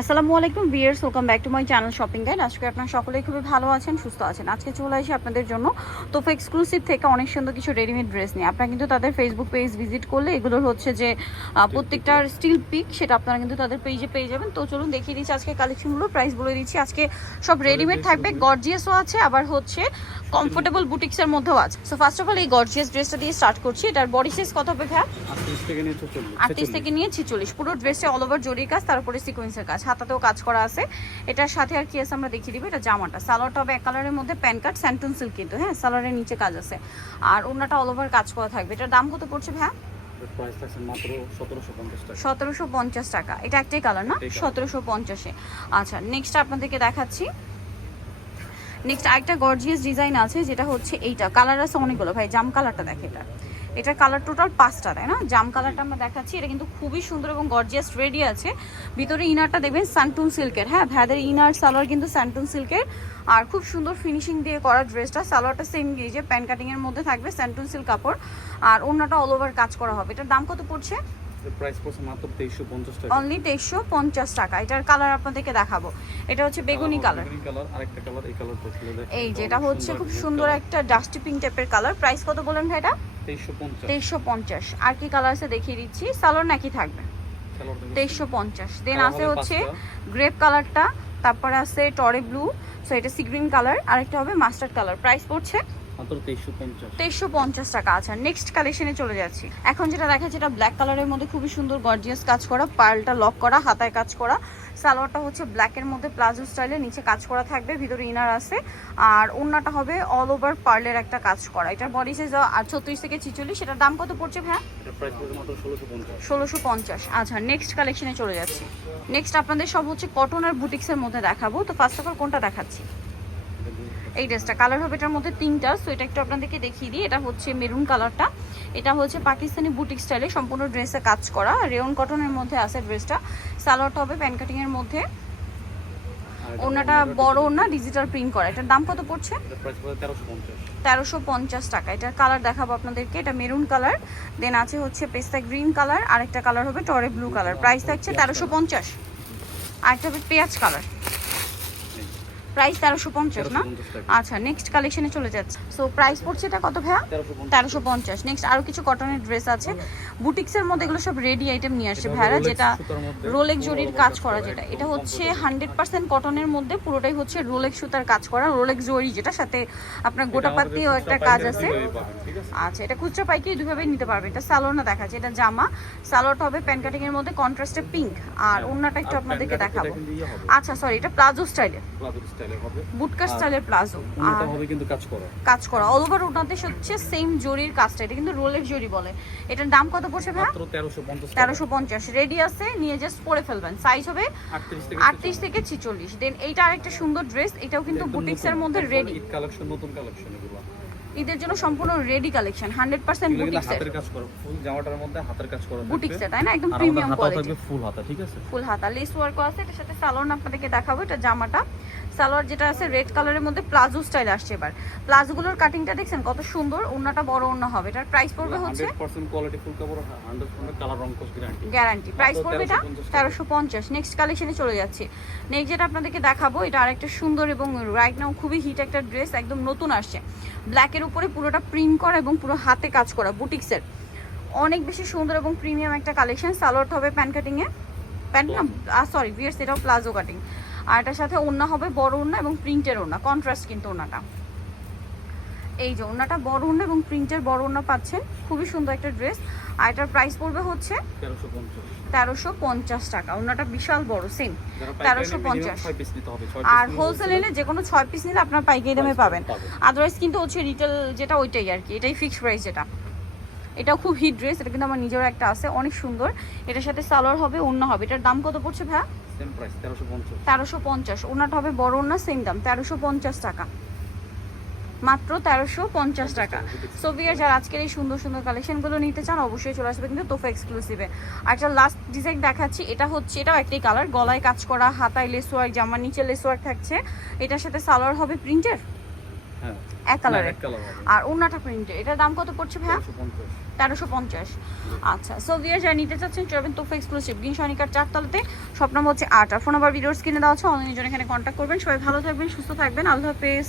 আসসালামু আলাইকুম viewers, welcome back to my channel shopping guide. আজকে আপনারা সকলেই খুবই ভালো আছেন, সুস্থ আছেন। আজকে চলে আসি আপনাদের জন্য তোফা এক্সক্লুসিভ থেকে অনেক সুন্দর কিছু রেডিমেড ড্রেস নিয়ে। আপনারা কিন্তু তাদের ফেসবুক পেজ ভিজিট করলে এগুলোর হচ্ছে যে প্রত্যেকটার স্টিল পিক, সেটা আপনারা কিন্তু তাদের পেজে পেয়ে যাবেন। তো চলুন দেখিয়ে দিচ্ছি আজকে কালেকশনগুলো, প্রাইস বলে দিচ্ছি। আজকে সব রেডিমেড থাকবে, গর্জিয়াসও আছে, আবার হচ্ছে কমফোর্টেবল বুটিক্সের মধ্যেও আছে। সো ফার্স্ট অফ অল এই গর্জিয়াস ড্রেসটা দিয়ে স্টার্ট করছি। এটার বডি সাইজ কত হবে ভাই? 38 থেকে নিয়ে 46। পুরো ড্রেসে অল ওভার জরির কাজ, তারপরে সিকোয়েন্সের কাজ, হাতাতেও কাজ করা আছে। এটার সাথে আর কি আছে আমরা দেখিয়ে দিব। এটা জামাটা, সালোয়ারটা হবে এক কালারের মধ্যে প্যান কাট স্যান্টুন সিল্ক, কিন্তু হ্যাঁ সালোয়ারের নিচে কাজ আছে, আর ওনাটা অল ওভার কাজ করা থাকবে। এটার দাম কত পড়ছে ভাই? 1750 টাকা। এটা একটাই কালার না? 1750-এ। আচ্ছা, নেক্সট আপনাদেরকে দেখাচ্ছি। নেক্সট আরেকটা গর্জিয়াস ডিজাইন আছে, যেটা হচ্ছে এইটা। কালার আছে অনেকগুলো ভাই, জাম কালারটা দেখে। এটার কালার টোটাল 5টা, তাই না? জাম কালারটা আমরা দেখাচ্ছি। এটা কিন্তু খুবই সুন্দর এবং গর্জিয়াস রেডি আছে। ভিতরে ইনারটা দেখবেন স্যান্টুন সিল্কের, হ্যাঁ ভ্যাদের ইনার সালোয়ার কিন্তু স্যান্টুন সিল্কের, আর খুব সুন্দর ফিনিশিং দিয়ে করা ড্রেসটা। সালোয়ারটা সেম গেজে প্যান কাটিং এর মধ্যে থাকবে, স্যান্টুন সিল্ক কাপড়, আর ওড়নাটা অল ওভার কাজ করা হবে। এটার দাম কত পড়ছে? প্রাইস পড়ছে মাত্র 2350 টাকা। অনলি 2350 টাকা। এটার কালার আপনাদেরকে দেখাবো। এটা হচ্ছে বেগুনি কালার, আরেকটা কালার এই কালারটা ছিল দেখেন। এই যেটা হচ্ছে খুব সুন্দর একটা ডাস্টি পিঙ্ক টাইপের কালার। প্রাইস কত বলেন ভাই এটা? 2350। আর কি কালার আছে দেখিয়ে দিচ্ছি। সালোয়ার নাকি থাকবে 2350। দেন আছে হচ্ছে গ্রেপ কালারটা, তারপরে আছে টরে ব্লু, সো এটা সি গ্রিন কালার, আরেকটা হবে মাস্টার্ড কালার। প্রাইস পড়ছে মাত্র 2350 টাকা। আচ্ছা, নেক্সট কালেকশনে চলে যাচ্ছি। এখন যেটা দেখাচ্ছি, এটা ব্ল্যাক কালারের মধ্যে খুবই সুন্দর গর্জিয়াস কাজ করা, পার্লটা লক করা, হাতায় কাজ করা। সালোয়ারটা হচ্ছে ব্ল্যাকের মধ্যে প্লাজো স্টাইলে, নিচে কাজ করা থাকবে, ভিতরে ইনার আছে, আর ওড়নাটা হবে অল ওভার পার্লের একটা কাজ করা। এটার বডি সাইজ 36 থেকে 46। সেটার দাম কত পড়ছে ভাই? এটা প্রাইস পড়ছে মাত্র 1650। আচ্ছা, নেক্সট কালেকশনে চলে যাচ্ছি। নেক্সট আপনাদের সব হচ্ছে কটন আর বুটিক্সের মধ্যে দেখাবো। তো ফার্স্ট অফ অল কোনটা দেখাচ্ছি? এই ড্রেসটা কালার হবে এটার মধ্যে 3টা, সো এটা একটু আপনাদেরকে দেখিয়ে দিই। এটা হচ্ছে মেরুন কালারটা, এটা হচ্ছে পাকিস্তানি বুটিক স্টাইলে সম্পূর্ণ ড্রেসে কাজ করা, রেয়ন কটনের মধ্যে আছে ড্রেসটা। সালোয়ারটা হবে প্যান কাটিং এর মধ্যে, ওনাটা বড় ওনা ডিজিটাল প্রিন্ট করা। এটার দাম কত পড়ছে? 1350 টাকা। এটার কালার দেখাবো আপনাদেরকে। এটা মেরুন কালার, দেন আছে হচ্ছে পেস্তা গ্রিন কালার, আরেকটা কালার হবে টরে ব্লু কালার। প্রাইস থাকছে 1350। আরেকটা হবে পেঁয়াজ কালার, প্রাইস 1350 না? আচ্ছা, নেক্সট কালেকশনে চলে যাচ্ছে। সো প্রাইস পড়ছে এটা কত ভাইয়া? 1350। নেক্সট আরো কিছু কটনের ড্রেস আছে বুটিক্সের মধ্যে, এগুলো সব রেডি আইটেম নিয়ে আসছে ভাইয়া। যেটা রোলেক্স জরির কাজ করা, যেটা এটা হচ্ছে 100% কটনের মধ্যে, পুরোটাই হচ্ছে রোলেক্স সুতার কাজ করা, রোলেক্স জরি, যেটা সাথে আপনার গোটা পাতিও একটা কাজ আছে। আচ্ছা, এটা খুচরা পাইকারি দুইভাবে নিতে পারবে। এটা সালোয়ার দেখাচ্ছে, এটা জামা, সালোয়ারটা হবে প্যান কাটিং এর মধ্যে কন্ট্রাস্টে পিঙ্ক, আর ওড়নাটা একটু আপনাদেরকে দেখাবো। আচ্ছা সরি, এটা প্লাজো স্টাইলের, বুটকাট স্টাইলের প্লাজো, আর হবে কিন্তু কাজ করা অল ওভার ওটাতে হচ্ছে সেম জরির কাজটা। এটা কিন্তু রোলেক্স জরি বলে। এটার দাম কত পড়ছে ভাই? মাত্র 1350। রেডি আছে, নিয়ে জাস্ট পরে ফেলবেন। সাইজ হবে 38 থেকে 46। দেন এইটা আরেকটা সুন্দর ড্রেস, এটাও কিন্তু বুটিক্স এর মধ্যে রেডি, ঈদ কালেকশন, নতুন কালেকশন এগুলো ঈদের জন্য সম্পূর্ণ রেডি কালেকশন, 100% বুটিক্স এর। হাতের কাজ করা, ফুল জামাটার মধ্যে হাতের কাজ করা বুটিক্স এর, তাই না? একদম প্রিমিয়াম কোয়ালিটি, ফুল হাতা, ঠিক আছে? ফুল হাতা লেস ওয়ার্ক আছে। এটার সাথে সালোয়ার আপনাদেরকে দেখাবো। এটা জামাটা, সালোয়ার যেটা আছে রেড কালারের মধ্যে প্লাজো স্টাইল আসছে। এবার প্লাজোগুলোর কাটিংটা দেখছেন কত সুন্দর, ওন্নাটা বড় ওন্না হবে। এটার প্রাইস পড়বে হচ্ছে 100% কোয়ালিটি ফুল কাপড়, 100% কালার রং কোর্স গ্যারান্টি। প্রাইস পড়বে এটা 1350। নেক্সট কালেকশনে চলে যাচ্ছি। নেক্সট যেটা আপনাদেরকে দেখাবো, এটা আরেকটা সুন্দর এবং রাইট নাও খুবই হিট একটা ড্রেস, একদম নতুন আসছে, ব্ল্যাকের উপরে পুরোটা প্রিন্ট করা এবং পুরো হাতে কাজ করা, বুটিক্সের অনেক বেশি সুন্দর এবং প্রিমিয়াম একটা কালেকশন। সালোয়ারটা হবে প্যান কাটিং এ, প্যান্ট না সরি ভিয়ার্স, এটাও প্লাজো কাটিং, আর এটার সাথে ওড়না হবে বড় ওড়না এবং প্রিন্টের ওড়না, কন্ট্রাস্ট কিন্তু ওড়নাটা। এই যে ওড়নাটা বড় ওড়না এবং প্রিন্টের বড় ওড়না পাচ্ছেন, খুবই সুন্দর একটা ড্রেস। আর এটার প্রাইস পড়বে হচ্ছে 1350 টাকা। ওড়নাটা বিশাল বড়, সেম 1350। আর হোলসেল নিলে যে কোনো 6 পিস নিলে আপনার পাইকারি দামে পাবেন। আদারওয়াইজ কিন্তু হচ্ছে রিটেল যেটা ওইটাই আর কি, এটাই ফিক্সড প্রাইস। যেটা এটাও খুব হিট ড্রেস, এটা কিন্তু আমার নিজেরও একটা আছে, অনেক সুন্দর। এটার সাথে সালোয়ার হবে, ওড়না হবে। এটার দাম কত পড়ছে ভাই? Same price 1350। ওড়নাটা হবে বড় ওড়না, সেম দাম 1350 টাকা, মাত্র 1350 টাকা। সো ভিউয়ার, যারা আজকের এই সুন্দর সুন্দর কালেকশনগুলো নিতে চান অবশ্যই চলে আসবে কিন্তু তোফা এক্সক্লুসিভে। আর একটা লাস্ট ডিজাইন দেখাচ্ছি, এটা হচ্ছে, এটাও একটাই কালার, গলায় কাজ করা, হাতায় লেস ওয়ার্ক, জামার নিচে লেস ওয়ার্ক থাকছে। এটার সাথে সালোয়ার হবে প্রিন্টের, হ্যাঁ এক কালারে, এক কালার হবে আর ওন্নাটা প্রিন্টের। এটার দাম কত পড়ছে ভাইয়া? 1350। 1350। আচ্ছা, সো ভিউয়ার্স যারা নিতে চাচ্ছেন চলবেন তোফা এক্সক্লুসিভ গ্রিন সনিকার 4 তলাতে, শপ নাম্বার হচ্ছে 8 আর ফোন নাম্বার ভিডিওস কিনে দেওয়া আছে, অনলাইনের জন্য এখানে কন্ট্যাক্ট করবেন। সবাই ভালো থাকবেন, সুস্থ থাকবেন, আল্লাহ হাফেজ।